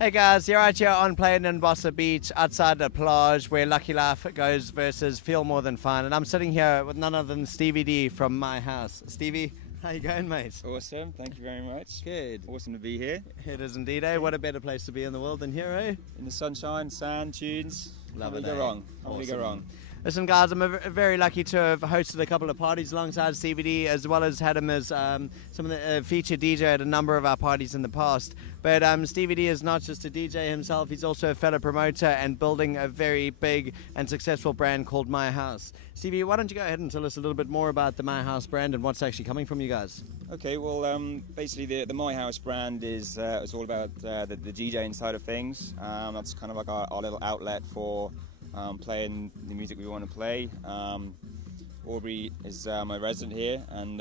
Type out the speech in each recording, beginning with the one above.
Hey guys, you're out here on Plain in Bossa Beach outside the plage where Lucky Life goes versus Feel More Than Fun, and I'm sitting here with none other than Stevie Dee from MYhouse. Stevie, how you going, mate? Awesome, thank you very much. Good. Awesome to be here. It is indeed, eh? What a better place to be in the world than here, eh? In the sunshine, sand, tunes. Love Can't it, really go eh? wrong. Can't really go wrong. Listen guys, I'm very lucky to have hosted a couple of parties alongside Stevie Dee, as well as had him as some of the featured DJ at a number of our parties in the past. But Stevie Dee is not just a DJ himself, he's also a fellow promoter and building a very big and successful brand called MYhouse. Stevie, why don't you go ahead and tell us a little bit more about the MYhouse brand and what's actually coming from you guys? Okay, well, basically the MYhouse brand is all about the DJing side of things. That's kind of like our little outlet for playing the music we want to play. Aubrey is my resident here, and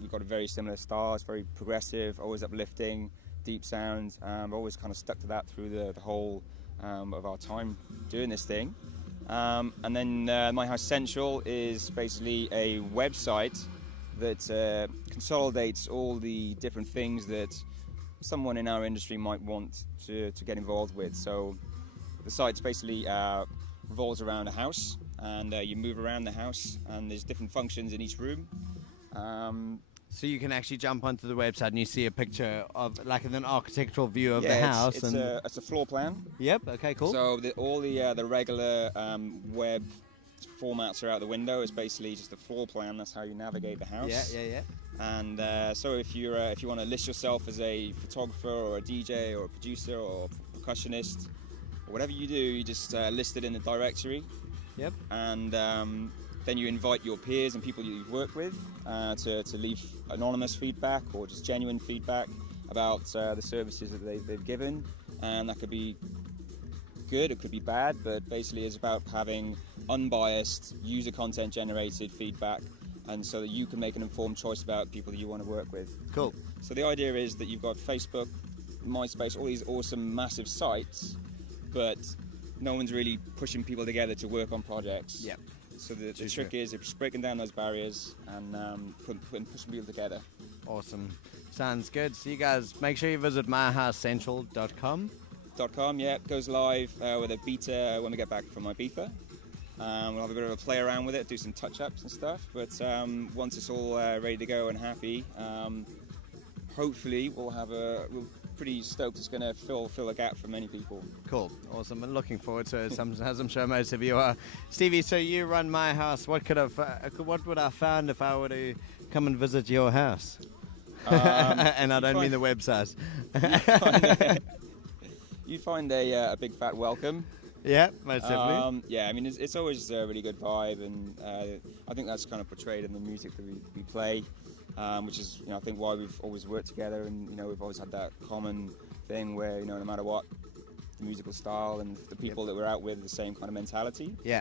we've got a very similar style. It's very progressive, always uplifting, deep sounds. I've always kind of stuck to that through the whole of our time doing this thing. And then MYhouse Central is basically a website that consolidates all the different things that someone in our industry might want to get involved with. So the site's basically revolves around a house, and you move around the house, and there's different functions in each room. So you can actually jump onto the website and you see a picture of like an architectural view of the Yeah, house. it's a floor plan. Yep. Okay. Cool. So all the regular web formats are out the window. It's basically just a floor plan. That's how you navigate the house. Yeah. And so if you want to list yourself as a photographer or a DJ or a producer or a percussionist, or whatever you do, you just list it in the directory. Yep. And then you invite your peers and people you've worked with to leave anonymous feedback or just genuine feedback about the services that they've given. And that could be good, it could be bad, but basically it's about having unbiased, user content generated feedback, and so that you can make an informed choice about people that you want to work with. Cool. So the idea is that you've got Facebook, MySpace, all these awesome massive sites, but no one's really pushing people together to work on projects. Yeah. So the trick is just breaking down those barriers and pushing people together. Awesome. Sounds good. So you guys make sure you visit myhousecentral.com. Yeah, it goes live with a beta when we get back from Ibiza. We'll have a bit of a play around with it, do some touch-ups and stuff, but once it's all ready to go and happy, hopefully we're pretty stoked it's going to fill a gap for many people. Cool. Awesome. And looking forward to it, as I'm sure most of you are. Stevie, so you run MYhouse. What would I find if I were to come and visit your house? And I don't mean the website. You find a big fat welcome. Yeah, most definitely. Yeah, I mean it's always a really good vibe, and I think that's kind of portrayed in the music that we play, which is I think why we've always worked together, and we've always had that common thing where no matter what the musical style and the people that we're out with, the same kind of mentality. Yeah.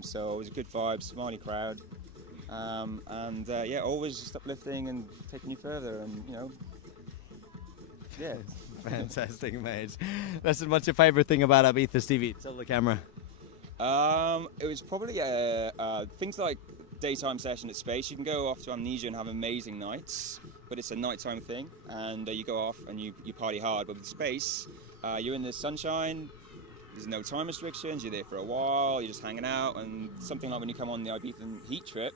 So it was a good vibe, smiley crowd, and yeah, always just uplifting and taking you further, and yeah. Fantastic, mate. Listen, what's your favourite thing about Ibiza, Stevie? Tell the camera. It was probably things like daytime session at Space. You can go off to Amnesia and have amazing nights, but it's a nighttime thing, and you go off and you party hard. But with Space, you're in the sunshine, there's no time restrictions, you're there for a while, you're just hanging out, and something like when you come on the Ibiza heat trip,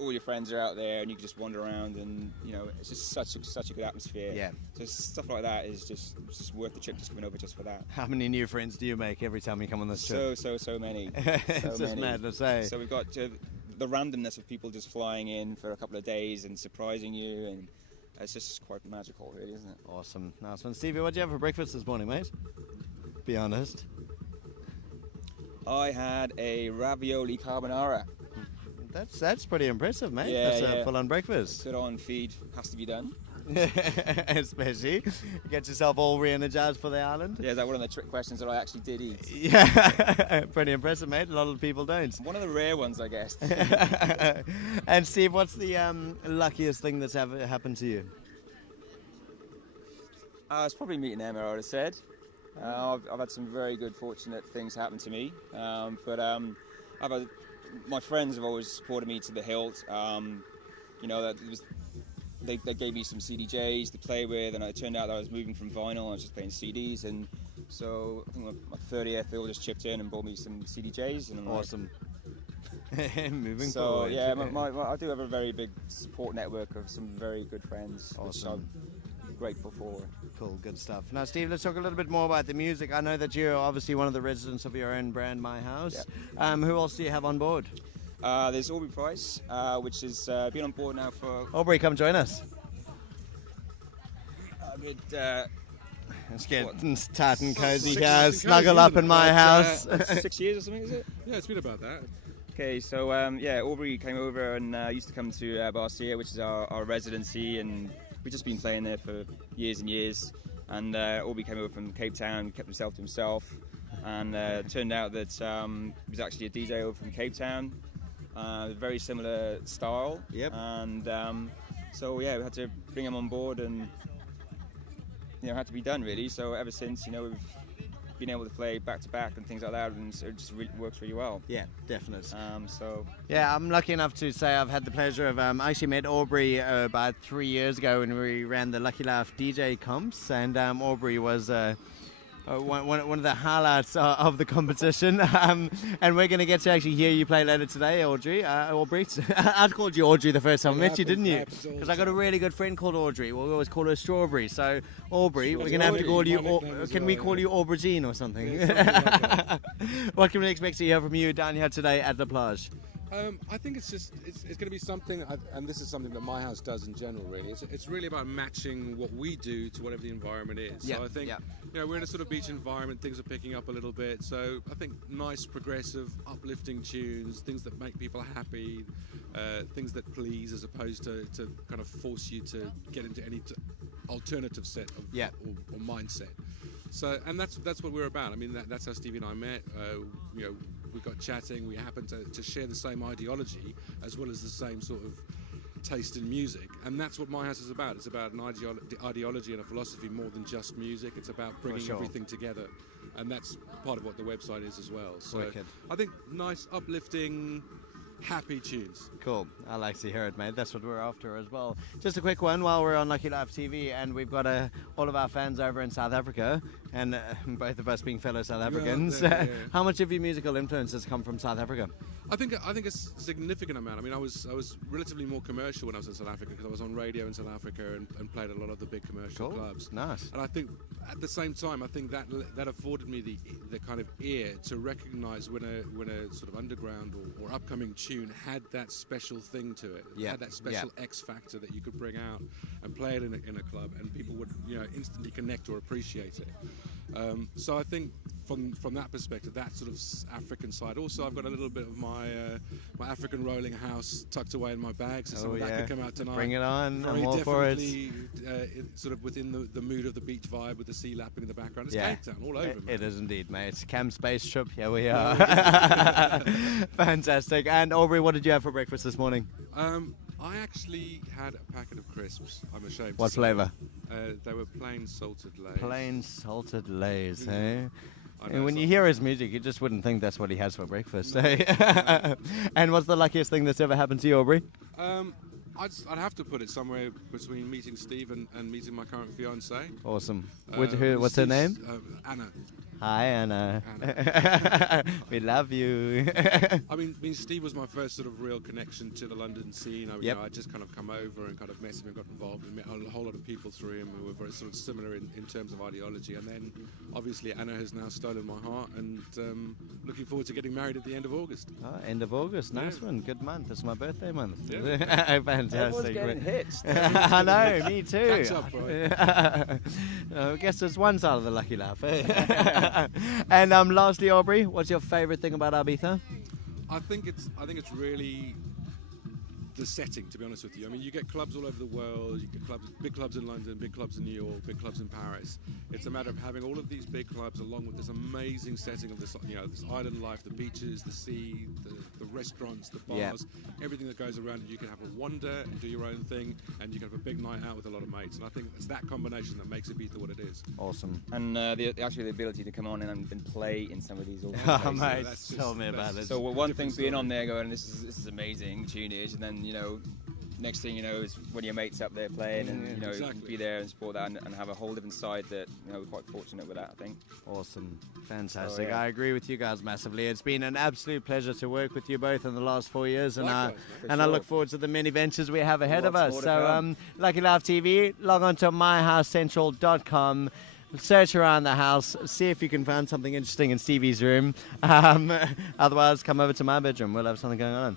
all your friends are out there and you can just wander around, and it's just such a good atmosphere. Yeah. So stuff like that is just worth the trip, just coming over just for that. How many new friends do you make every time you come on this trip? So many. It's just mad to say. So we've got the randomness of people just flying in for a couple of days and surprising you, and it's just quite magical, really, isn't it? Awesome. Nice one. Stevie, what did you have for breakfast this morning, mate? Be honest. I had a ravioli carbonara. That's pretty impressive, mate. Yeah, That's a full-on breakfast. Good on feed has to be done. Especially. Get yourself all re-energized for the island. Yeah, is that one of the trick questions that I actually did eat? Yeah, pretty impressive, mate. A lot of people don't. One of the rare ones, I guess. And Steve, what's the luckiest thing that's ever happened to you? It's probably meeting Emma, I would have said. I've had some very good, fortunate things happen to me. My friends have always supported me to the hilt. That it was they gave me some CDJs to play with, and it turned out that I was moving from vinyl. I was just playing CDs, and so I think my 30th, they all just chipped in and bought me some CDJs. And I'm awesome. Moving so forward. Yeah, I do have a very big support network of some very good friends, awesome. which I'm grateful for. Cool, good stuff. Now, Steve, let's talk a little bit more about the music. I know that you're obviously one of the residents of your own brand, MYhouse. Yeah. Who else do you have on board? There's Aubrey Price, which has been on board now for... Aubrey, come join us. Let's get tight and cozy here. Snuggle up in my house. 6 years or something, is it? Yeah, it's been about that. Okay, so Aubrey came over and used to come to Barcia, which is our residency, and we've just been playing there for years and years. And Aubrey came over from Cape Town, kept himself to himself, and it turned out that he was actually a DJ over from Cape Town, very similar style. Yep. And so we had to bring him on board, and it had to be done really. So ever since, we've been able to play back to back and things like that, and so it just works really well. Yeah, definitely. Yeah, I'm lucky enough to say I've had the pleasure of I actually met Aubrey about 3 years ago when we ran the Lucky Laugh DJ comps, and Aubrey was one of the highlights of the competition, and we're going to get to actually hear you play later today, Aubrey. I called you Audrey the first time I met you, didn't you? Because I got a really good friend called Audrey. Well, we always call her Strawberry. So, Aubrey, we're going to have to call you. Can we call you Aubergine or something? Yeah, What can we expect to hear from you down here today at the plage? I think it's going to be something, and this is something that MYhouse does in general. Really, it's really about matching what we do to whatever the environment is. So I think we're in a sort of beach environment. Things are picking up a little bit. So I think nice, progressive, uplifting tunes, things that make people happy, things that please, as opposed to kind of force you to get into any alternative set of or mindset. So, and that's what we're about. I mean, that's how Stevie and I met. We got chatting. We happened to share the same ideology as well as the same sort of taste in music, and that's what MYhouse is about. It's about an ideology and a philosophy more than just music. It's about bringing everything together, and that's part of what the website is as well. So wicked. I think nice, uplifting, happy tunes. Cool. I like to hear it, mate. That's what we're after as well. Just a quick one while we're on Lucky Live TV, and we've got all of our fans over in South Africa, and both of us being fellow South Africans. How much of your musical influence has come from South Africa? I think a significant amount. I mean, I was relatively more commercial when I was in South Africa because I was on radio in South Africa and played a lot of the big commercial clubs. Nice. And I think at the same time, I think that afforded me the kind of ear to recognise when a sort of underground or upcoming tune had that special thing to it. Had that special X factor that you could bring out and play it in a club, and people would instantly connect or appreciate it. So I think from that perspective, that sort of African side. Also, I've got a little bit of my African rolling house tucked away in my bag, so some of that could come out tonight. Bring it on. I'm all for it. Sort of within the mood of the beach vibe with the sea lapping in the background. It's Cape Town all over, man. It is indeed, mate. It's Camp Space Trip. Here we are. Fantastic. And Aubrey, what did you have for breakfast this morning? I actually had a packet of crisps. I'm ashamed to say. What flavour? They were plain salted Lays. Plain salted Lays, eh? know, And when you hear his music, you just wouldn't think that's what he has for breakfast. Eh? And what's the luckiest thing that's ever happened to you, Aubrey? I'd have to put it somewhere between meeting Steve and meeting my current fiancée. Awesome. What's her name? Anna. Hi, Anna. We love you. I mean, Steve was my first sort of real connection to the London scene. I just kind of come over and kind of met him and got involved and met a whole lot of people through him who were very sort of similar in terms of ideology. And then, obviously, Anna has now stolen my heart, and looking forward to getting married at the end of August. Oh, end of August. Nice one. Good month. It's my birthday month. Yeah. Fantastic. Everyone's getting hitched. I know, me too. Catch up, right? I guess there's one side of the lucky laugh. Eh? And lastly, Aubrey, what's your favourite thing about Ibiza? I think it's really the setting, to be honest with you. I mean, you get clubs all over the world. You get big clubs in London, big clubs in New York, big clubs in Paris. It's a matter of having all of these big clubs along with this amazing setting of this, this island life, the beaches, the sea, the restaurants, the bars, everything that goes around. You can have a wander and do your own thing, and you can have a big night out with a lot of mates. And I think it's that combination that makes Ibiza what it is. Awesome. And the ability to come on and play in some of these organisations. Oh, mate, tell me about it. So one thing being on there going, this is amazing tunage, and then next thing you know is when your mate's up there playing, and you know, exactly. be there and support that, and have a whole different side that, you know, we're quite fortunate with that, I think. Awesome. Fantastic. So, yeah. I agree with you guys massively. It's been an absolute pleasure to work with you both in the last 4 years, and Likewise, I look forward to the many ventures we have ahead of us. Lots So, more to come. Lucky Live TV, log on to MyHouseCentral.com. Search around the house, see if you can find something interesting in Stevie's room. Otherwise, come over to my bedroom. We'll have something going on.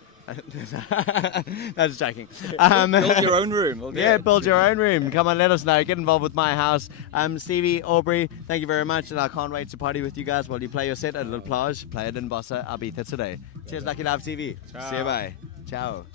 That's joking. Build your own room. We'll do Yeah, it. build your own room. Come on, let us know. Get involved with My House. Stevie, Aubrey, thank you very much, and I can't wait to party with you guys while you play your set at La Plage. Play it in Bossa, Ibiza today. Cheers, Lucky Live TV. Ciao. See you, bye. Ciao.